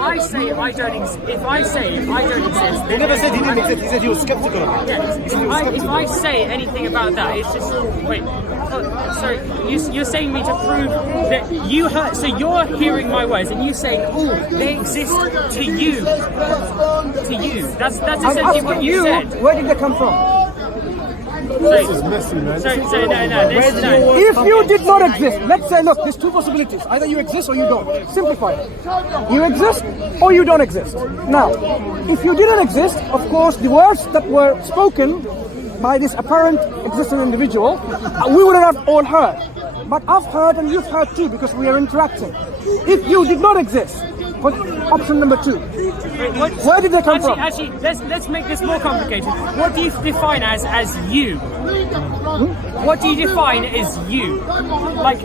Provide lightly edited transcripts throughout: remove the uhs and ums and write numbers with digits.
I say I don't exist. If I say I don't exist, He never said he didn't exist. He said he was skeptical of it. yeah, if I say anything about that, it's just wait. So you're saying me to prove that you heard. So you're hearing my words and you saying, oh, they exist to you. To you. That's essentially what you said. Where did they come from? This is messy, man. So no. If you did not exist, let's say, look, there's two possibilities. Either you exist or you don't. Simplify it. You exist or you don't exist. Now, if you didn't exist, of course, the words that were spoken by this apparent existing individual, we would have all heard. But I've heard and you've heard too, because we are interacting. If you did not exist, what option number 2? Where did they come from? Actually, let's make this more complicated. What do you define as you? What do you define as you? Like,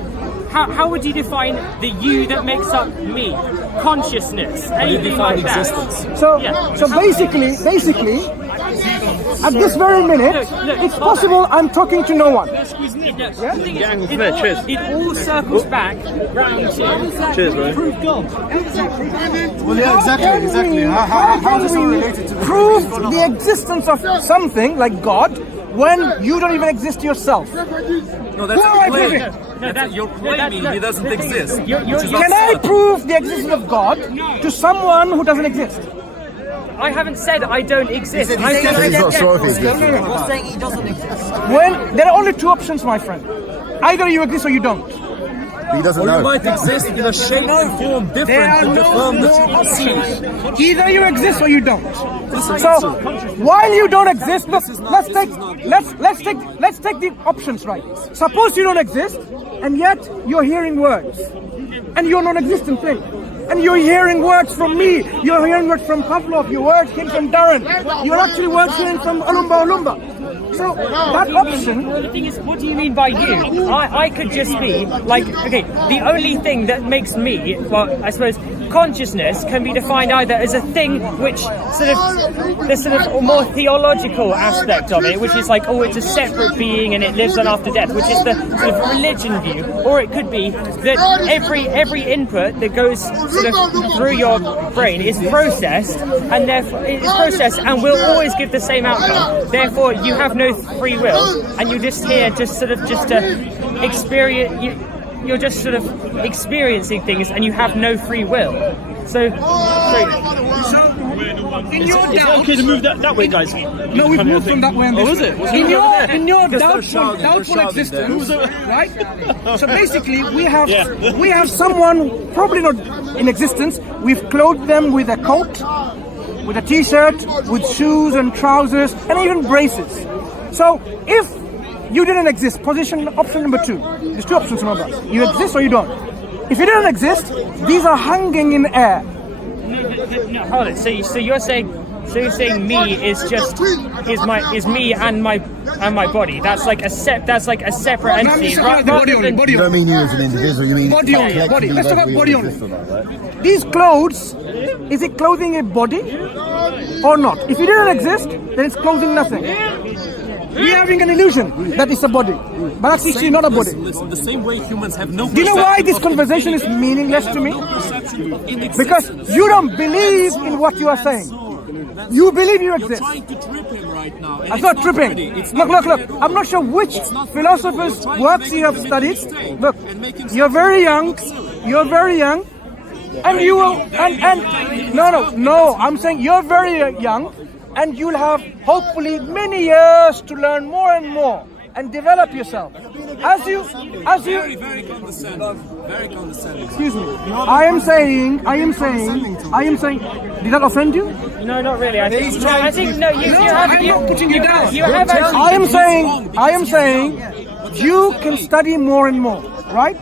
how would you define the you that makes up me? Consciousness, anything like that. So basically, at this very minute, it's possible I'm talking to no one. It all circles back round to prove God. Well, yeah, exactly. How is this all related to the prove the existence of something like God when you don't even exist yourself? No, that's a claim. You're claiming he doesn't exist. Can I prove the existence of God to someone who doesn't exist? I haven't said I don't exist. He's not sure if he exists. You're saying he doesn't exist. When there are only two options, my friend. Either you exist or you don't. He doesn't Or know. you might exist in a shape and form different from the form that you can see. Either you exist or you don't. So while you don't exist, look, let's take the options right. Suppose you don't exist, and yet you're hearing words, and you're non-existent thing. And you're hearing words from me, you're hearing words from Pavlov, your words came from Darren, you're actually words hearing from Olumba. So that option. The thing is, what do you mean by you? I could just be like, okay, the only thing that makes me, well, I suppose, consciousness can be defined either as a thing which the sort of more theological aspect of it, which is like, oh, it's a separate being and it lives on after death, which is the sort of religion view, or it could be that every input that goes sort of through your brain is processed, and therefore it's processed and will always give the same outcome. Therefore, you have no free will, and you're just here just to experience. You're just sort of experiencing things, and you have no free will. So in your Is it okay to move that way, guys? no, we've moved from that way. Oh, is it? In your doubtful existence, right? So basically, we have someone probably not in existence. We've clothed them with a coat, with a t-shirt, with shoes and trousers, and even braces. So if you didn't exist, option number 2. There's 2 options, remember. You exist or you don't. If you didn't exist, these are hanging in air. no, hold it. So you're saying me is just is me and my body. That's like a separate entity. Body only. You don't mean you as an individual, you mean Body only. Body. Let's talk about body only. These clothes, is it clothing a body or not? If it didn't exist, then it's clothing nothing. We're having an illusion that it's a body, but that's actually not a body. Listen, the same way humans have no. Do you know why this conversation is meaningless to me? Because you don't believe in what you are saying. You believe you exist. You're trying to trip him right now. I'm not tripping. Look. I'm not sure which philosophers' works you have studied. Look, you're very young. And you will. No. I'm saying you're very young. And you'll have, hopefully, many years to learn more and more and develop yourself. As you. Very condescending. Very condescending. Excuse me. I am saying. Did that offend you? No, not really. I think no. I'm not putting you down. You have actually. I am saying, you can study more and more, right?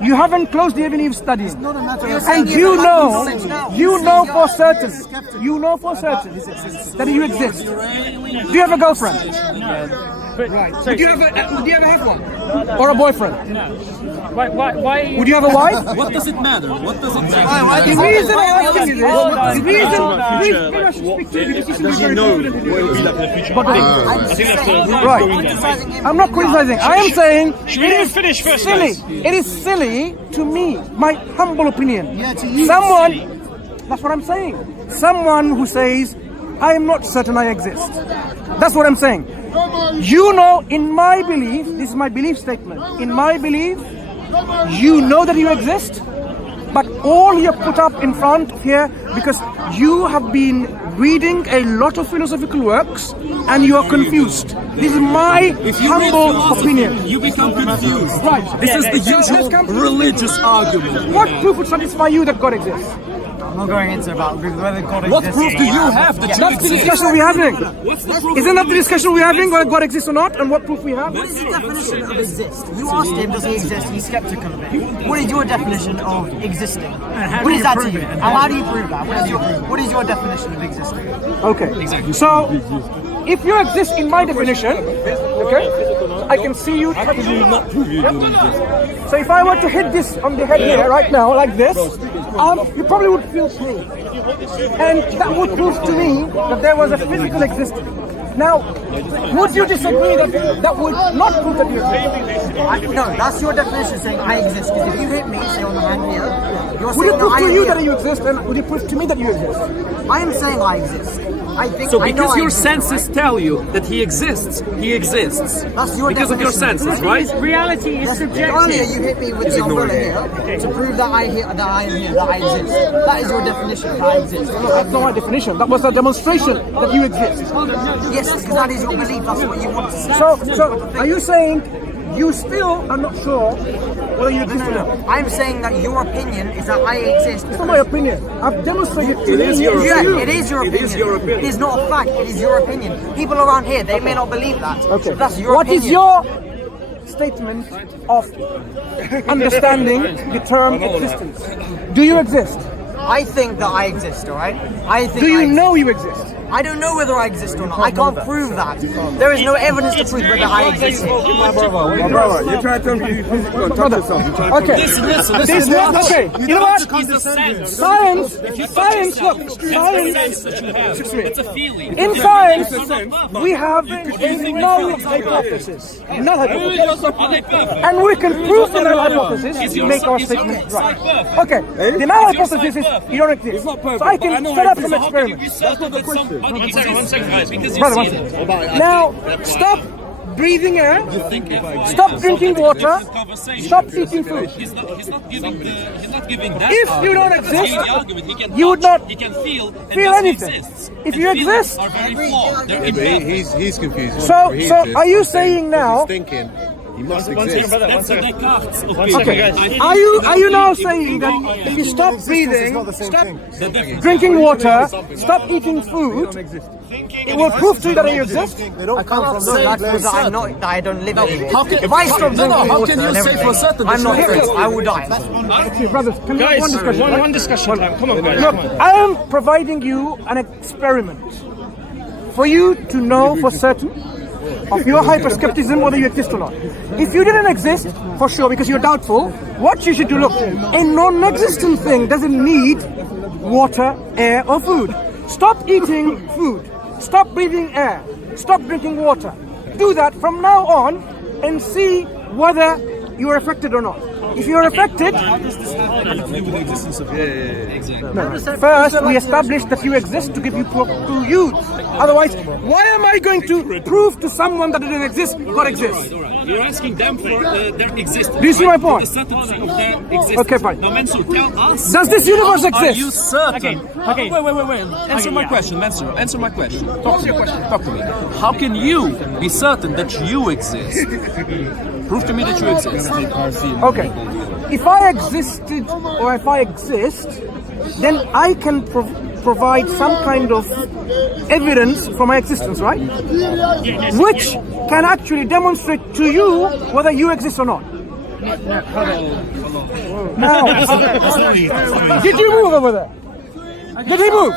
You haven't closed the avenue of studying, and you know for certain that you exist. Do you have a girlfriend? No. But, Right. so, Would you ever have one? Or a boyfriend? No. Why? Would you have a wife? What does it matter? What does it matter? The reason I'm asking you this, maybe I should speak to you because you should be very confident in your Right. I'm not criticizing. I am saying it is silly to me, my humble opinion. Someone That's what I'm saying. Someone who says, I am not certain I exist. That's what I'm saying. You know, in my belief, this is my belief statement. In my belief, you know that you exist, but all you put up in front here because you have been reading a lot of philosophical works and you are confused. This is my humble opinion. You become confused. Right. This is the usual religious argument. What proof would satisfy you that God exists? I'm not going into about whether God What exists. proof do you have that you That's the exist? discussion we're having. What's the proof? Isn't that the discussion we're having, whether God exists or not, and what proof we have? What is the definition of exist? You asked him, does he exist? He's skeptical of it. What is your definition of existing? What is that to you? And how do you prove that? What is your definition of existing? Okay. Exactly. So, if you exist in my definition, okay, I can see you. How can you not prove you don't exist? So if I were to hit this on the head here right now, like this, you probably would feel pain. And that would prove to me that there was a physical existence. Now, would you disagree that that would not prove that you exist? No, that's your definition saying I exist. Because if you hit me, say on the hand here, you're Would saying you prove that I to am you here. that you exist, and would you prove to me that you exist? I am saying I exist. I think So I know because I your exist, senses right? tell you that he exists, he exists. That's your Because of your definition. senses, right? Reality is Earlier subjective. you hit me with the umbrella here to prove that I am here, that I exist. That is your definition, that I exist. That's not my definition. That was a demonstration that you exist. Yes, because that is your belief, that's what you want to say. So are you saying you still are not sure whether you exist or not? I'm saying that your opinion is that I exist. It's not my opinion. I've demonstrated to is you. your Yeah, opinion. it is your It opinion. is your opinion. It is not a fact, it is your opinion. People around here, they may not believe that. Okay. But that's your What opinion. is your statement of understanding the term existence? Do you exist? I think that I exist, alright? I think Do you I exist. know you exist? I don't know whether I exist or not. I can't prove that. There is no evidence to prove whether I exist. My brother, you're trying to tell me you physically touch yourself. You're trying to Okay. Listen, This not okay. You know what? He's a sense. Science. Science. Look. It's a Science. sense that you have. It's a feeling. In science, we have a null hypothesis. Null hypothesis. And we can prove the null hypothesis to make our statement right. Okay. The null hypothesis is you don't exist. So I can set up some experiments. One second, guys, because Brother, one second. Now, stop breathing air. Stop drinking water. Stop eating food. He's not giving that. If you don't argument. He's giving the exist, argument. He can you would touch, not he can feel, and feel thus he anything. exists. If And you feelings exist- are very flawed. They're But imperfect. he's confused. So are you saying now? He's thinking he must exist. That's a Descartes opinion. Okay. Are you now saying that if you stop breathing, stop drinking water, stop eating food, it will prove to you that you exist? I can't say that I'm not, that I don't live anymore. If I stop drinking how water can you and say for everything, certain I'm that not you here, exist? I will die. Okay, brothers, can we have one discussion? one discussion time. Come on, guys. Look, I am providing you an experiment for you to know for certain of your hyperskepticism whether you exist or not. If you didn't exist, for sure, because you're doubtful, what you should do, look, a non-existent thing doesn't need water, air, or food. Stop eating food. Stop breathing air. Stop drinking water. Do that from now on and see whether you are affected or not. If you are affected, first we establish that you exist to give you to use. Otherwise, why am I going to prove to someone that it doesn't exist God exists? You're asking them for their existence. Do you see my point? The certainty of their existence. Okay, fine. Now, Mansur, tell us. Does this universe Are exist? you certain? Okay. Wait. Answer my question, Mansur. Answer my question. Talk to me. How can you be certain that you exist? Prove to me that you exist. Okay. If I existed or if I exist, then I can provide some kind of evidence for my existence, right? Which can actually demonstrate to you whether you exist or not. Now, did you move over there? Did he move?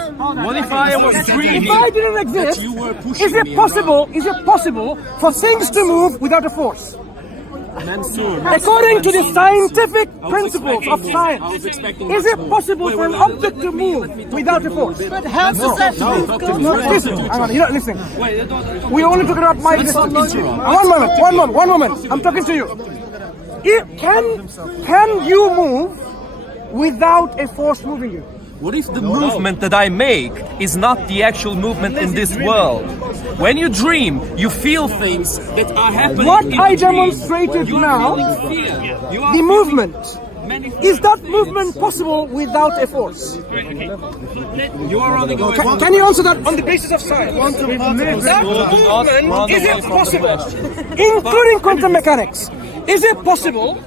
What if I was dreaming? If I didn't exist, you were pushing is it me possible for things to move without a force? Mansur. According to the scientific principles of science, expecting is it possible for an object to move without a force? But how does that listen, hang on, you're not listening. We only talking about my existence. One moment. I'm talking to you. Can you move without a force moving you? What if the movement that I make is not the actual movement in this world? When you dream, you feel things that are happening. What in I the dream. demonstrated You are now, feeling fear. You are the feeling movement, many is that feelings. movement possible without a force? You are running away from Can you answer that on the basis of science? That run movement, is away it from the possible, question. including quantum mechanics, is it possible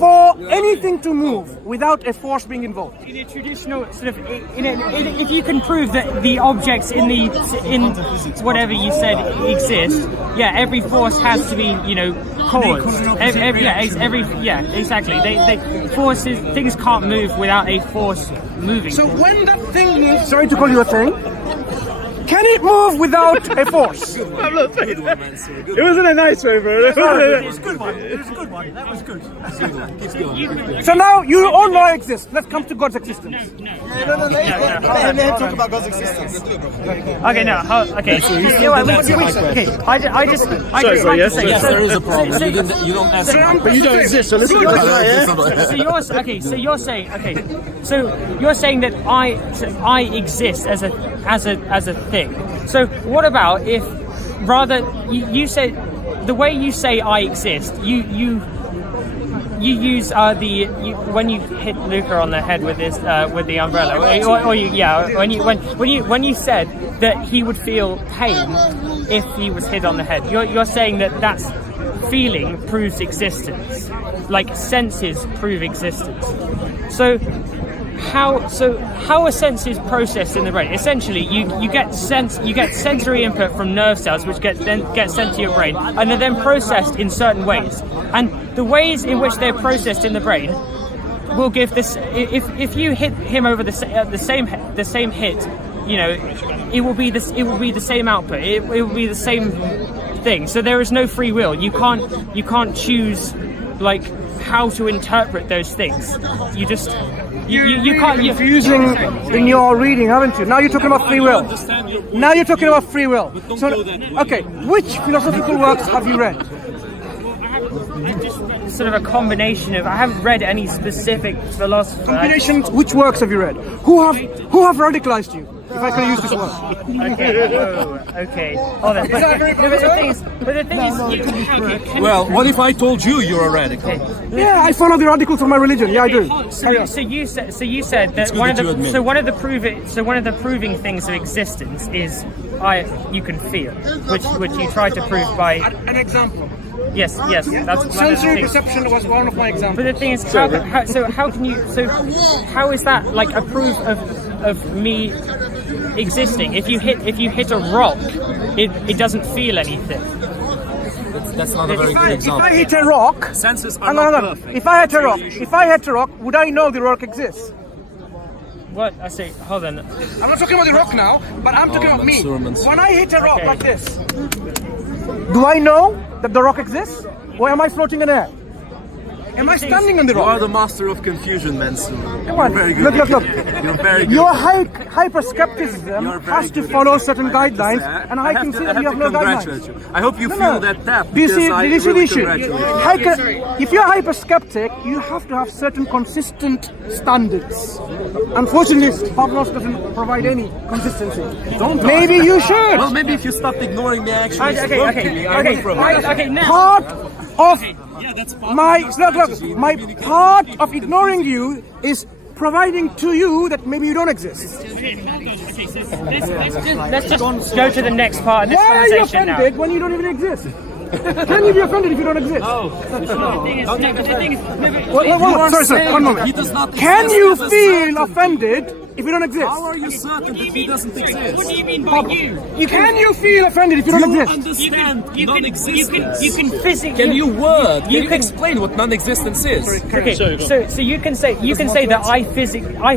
for anything to move without a force being involved? In a traditional sort of, if you can prove that the objects in whatever you said exist, yeah, every force has to be, you know, caused. Exactly. Forces, things can't move without a force moving. So when that thing moves, sorry to call you a thing, can it move without a force? I'm not saying that. It wasn't a nice way, bro. It was a good one. It was a good one. That was good. So now you all know I exist. Let's come to God's existence. No. Let him talk about God's existence. Okay, no. Okay. I just like to say. Yes, there is a problem. You don't ask. But you don't exist, so listen to this. So you're saying that I exist as a thing. So what about if rather you say the way you say I exist, you use when you hit Luca on the head with this with the umbrella, when you said that he would feel pain if he was hit on the head, you're saying that's feeling proves existence, like senses prove existence. So how are senses processed in the brain? Essentially, you get sensory input from nerve cells, which get sent to your brain, and are then processed in certain ways. And the ways in which they're processed in the brain will give this. If you hit him over the same hit, you know, it will be the same output. It will be the same thing. So there is no free will. You can't choose like how to interpret those things. You just. You can't. You're confusing in your reading, haven't you? Now you're talking about free will. Now you're talking about free will. So, okay, which philosophical works have you read? just sort of a combination of. I haven't read any specific philosopher. Combinations. Which works have you read? Who have radicalized you? If I could use this word. Okay. Oh, but the thing is, Well, what if I told you you're a radical? Yeah, I follow the radicals of my religion. Yeah, I do. So you said that one of the proving things of existence is you can feel, which you tried to prove by An example. Yes, that's one of the Sensory things. perception was one of my examples. But the thing is, how is that like a proof of me existing? If you hit a rock, it doesn't feel anything. That's not a very good example. If I hit a rock, Senses are not perfect. If I hit a rock, would I know the rock exists? What? I say, hold on. I'm not talking about the rock now, but I'm talking about me. Mansur. When I hit a rock Okay. like this, do I know that the rock exists? Or am I floating in air? Am I standing on the You are rock? the master of confusion, Mansur. Come on, Very good. look. You're very good. Your hyper-skepticism You're very has to good. follow certain guidelines, and I have can to- see I that you have have no to congratulate guidelines. you. I hope you feel that tap. Do you see? because I Did you see the really issue? congratulate you. If you're hyper-skeptic, you have to have certain consistent standards. Unfortunately, Pavlos doesn't provide any consistency. Maybe you should. Well, maybe if you stopped ignoring me, actually. Okay. Now. Part of that's my part of ignoring you is providing to you that maybe you don't exist. Let's just go to the next part of this Why are you conversation now. offended when you don't even exist? Can you be offended if you don't exist? Sorry, one moment. He does not Can exist you as a feel certain- offended if you don't exist? How are you certain that he doesn't exist? What do you mean by you? Can you feel offended if you don't You exist? understand non-existence. You can physically. Can you explain what non-existence is? Okay, so you can say that I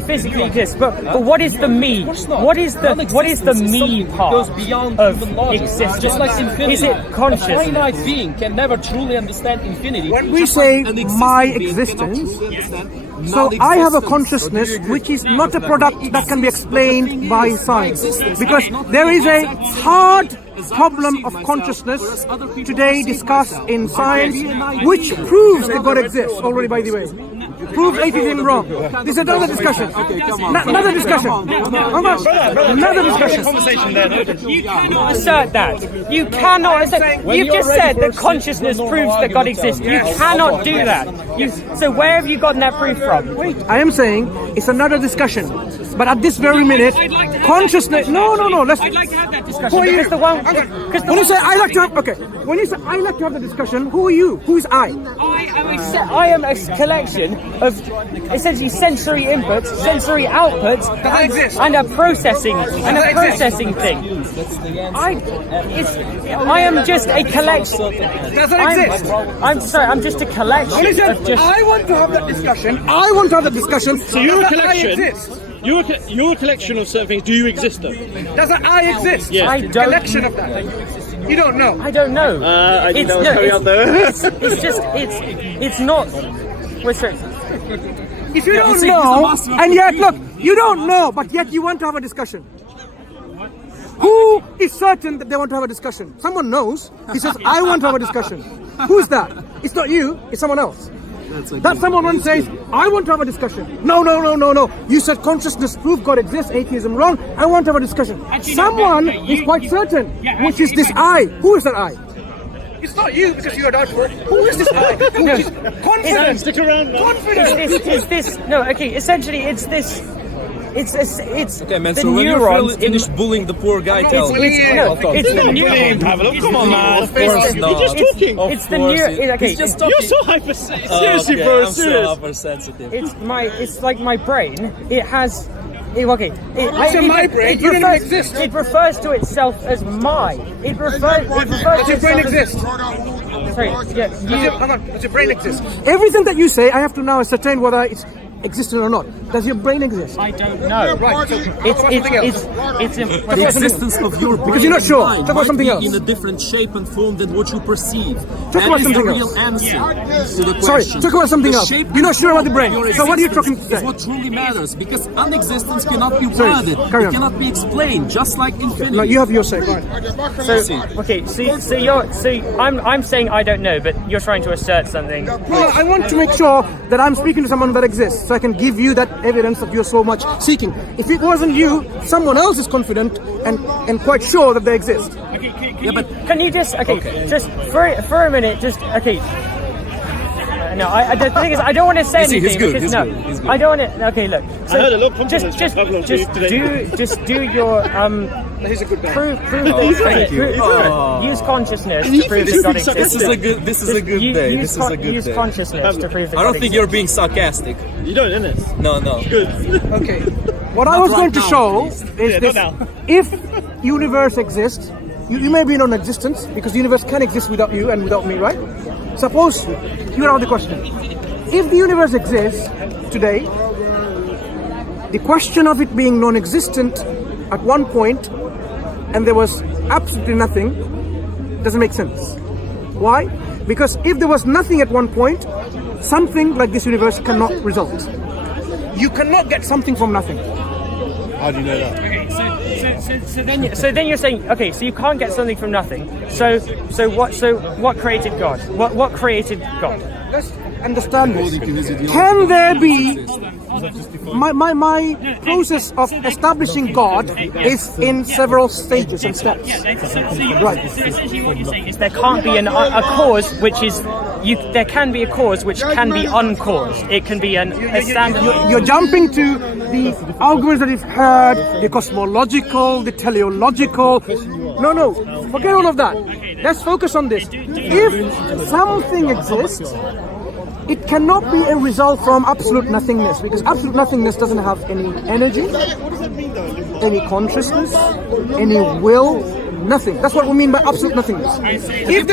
physically exist, but what is the me? What is the me part goes beyond of human logic. existence? Just like infinity. Is it A conscious? finite being can never truly understand infinity. When we Just say like an existing my being cannot existence, truly understand So I have a non-existence. consciousness which is not a product that can be explained by science, because there is a hard problem of consciousness today discussed in science which proves that God exists already, by the way. proves atheism wrong. This is another discussion. Another discussion. Another discussion. You cannot assert that. You cannot assert. You've just said that consciousness proves that God exists. You cannot do that. So where have you gotten that proof from? I am saying it's another discussion. But at this very minute, consciousness. No. Let's. I'd like to have that discussion because the one. When you say I like to have, okay. When you say I like to have the discussion, who are you? Who is I? I am a collection of essentially sensory inputs, sensory outputs, and a processing thing. I am just a collection. Does that exist? I'm sorry. I'm just a collection. When you said, of just. I want to have that discussion. I want to have that discussion. So you're a does that I collection. exist? You're a collection of certain things. Do you exist though? Does that I exist? Yeah. I don't. Collection of that. You don't know. I don't know. I didn't know It's- it was no, coming up though. It's just it's not. Wait, sorry. If you don't see, know, he's the master of and yet look, confusion. you don't know, but yet you want to have a discussion. Who is certain that they want to have a discussion? Someone knows. He says, I want to have a discussion. Who's that? It's not you, it's someone else. That someone says, I want to have a discussion. No. You said consciousness proof God exists, atheism wrong. I want to have a discussion. Someone is quite certain, which is this I. Who is that I? It's not you because you're doubtful. Who is this I? Who is confident? Stick around. Confident. Is this no? Okay, essentially, it's this. It's Okay, man, the so when neurons you finish bullying the poor guy, tell me. It's the Bullying, neurons. Pavel. Come on, man. Of course not. You're just talking. It's the neuro. Okay, He's just talking. You're so seriously, Okay, bro. I'm so Serious. hypersensitive. it's like my brain. It has. Okay. my brain? You don't exist. It refers to itself as my. It refers Does to your brain itself exist? Sorry. Yeah. Does your brain exist? Everything that you say, I have to now ascertain whether it's existent or not. Does your brain exist? I don't know. Right. So It's The existence of your brain you're not sure. and mind Talk about might something be else. in a different shape and form than what you perceive. Talk That about is the something real else. answer to the Sorry, question. talk about something The else. shape You're not sure about the brain. of your So what are you talking existence today? is what truly matters, because unexistence cannot be Sorry, worded. carry It on. cannot be explained, just like infinity. No, you have your say. Go on. I'm saying I don't know, but you're trying to assert something. No, I want to make sure that I'm speaking to someone that exists, so I can give you that evidence that you're so much seeking. If it wasn't you, someone else is confident and quite sure that they exist. Can you just just for a minute, just okay. No, the thing is, I don't want to say He's anything good, because he's no, good, he's good. I don't want to. Okay, look. So heard a lot of compliments just from Pablo today. do your He's a good guy. prove thank you. use consciousness to prove that God exists. This is a good day. This is a good Use day. consciousness to prove that I God don't think exists. you're being sarcastic. You don't, innit? No. Good. Okay. What I was right going to now, show please. is this. not now. If universe exists, you may be non-existence because the universe can exist without you and without me, right? Suppose you are the question. If the universe exists today, the question of it being non-existent at one point and there was absolutely nothing doesn't make sense. Why? Because if there was nothing at one point, something like this universe cannot result. You cannot get something from nothing. How do you know that? So then you're saying, okay, so you can't get something from nothing. So what created God? What created God? Let's understand this. Can there be my process of establishing God is in several stages and steps. Right. So essentially what you're saying is there can't be a cause which is there can be a cause which can be uncaused. It can be a standard. You're jumping to the arguments that you've heard, the cosmological, the teleological. No, forget all of that. Let's focus on this. If something exists, it cannot be a result from absolute nothingness, because absolute nothingness doesn't have any energy, any consciousness, any will, nothing. That's what we mean by absolute nothingness. If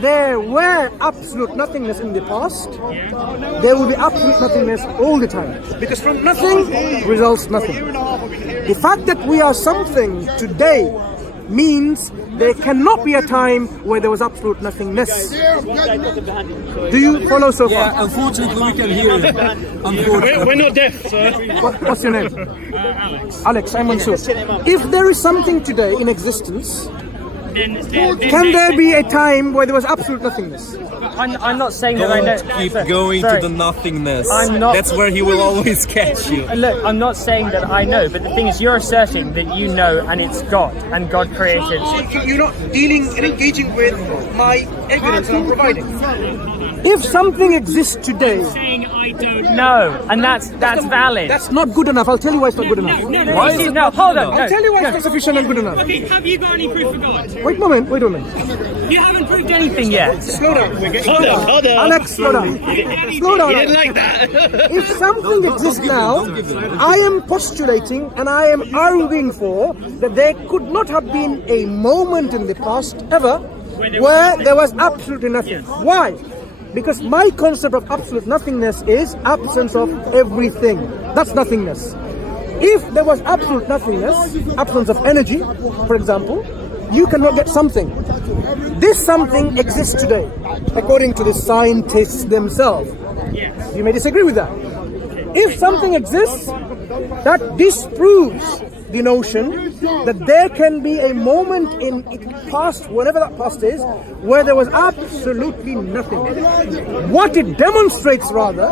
there were absolute nothingness in the past, there will be absolute nothingness all the time. Because from nothing results nothing. The fact that we are something today means there cannot be a time where there was absolute nothingness. Do you follow so far? Yeah, unfortunately we can hear it. Unfortunately. We're not deaf, sir. What's your name? Alex, I'm Mansur. If there is something today in existence, Can there be a time where there was absolute nothingness? I'm not saying that I know. Don't keep Sorry, going sorry. to the nothingness. I'm not- That's where he will always catch you. Look, I'm not saying that I know, but the thing is, you're asserting that you know, and it's God, and God created. You're not dealing and engaging with my evidence that I'm providing. If something exists today, Saying I don't know, and that's valid. that's not good enough. I'll tell you why it's not good enough. Why is it not? Hold on. I'll tell you why it's not sufficient and good enough. Okay, have you got any proof of God? Wait a moment. You haven't proved anything yet. Slow down. Hold on. Alex, slow down. Slow down. Didn't like that. If something exists now, I am postulating and I am arguing for that there could not have been a moment in the past ever where there was absolutely nothing. Why? Because my concept of absolute nothingness is absence of everything. That's nothingness. If there was absolute nothingness, absence of energy, for example, you cannot get something. This something exists today, according to the scientists themselves. You may disagree with that. If something exists, that disproves the notion that there can be a moment in past, whenever that past is, where there was absolutely nothing. What it demonstrates, rather,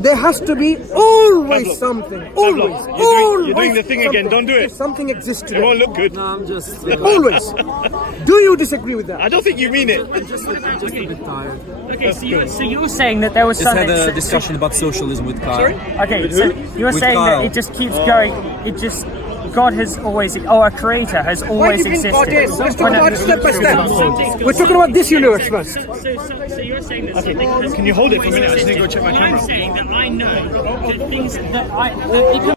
there has to be always something. Always. You're doing the thing again. Don't do it. If something exists today. It won't look good. Always. Do you disagree with that? I don't think you mean it. Okay, so you're saying that there was Just something. had a discussion about socialism with Kyle. Okay, so you're With saying Kyle. that it just keeps going. It just. God has always, or a creator has Why always do you think God existed. is? Let's talk about it step by step. We're talking about this universe first. So you're saying that something has Can you hold it for a minute? I just need to go check my camera. I'm saying that I know that things that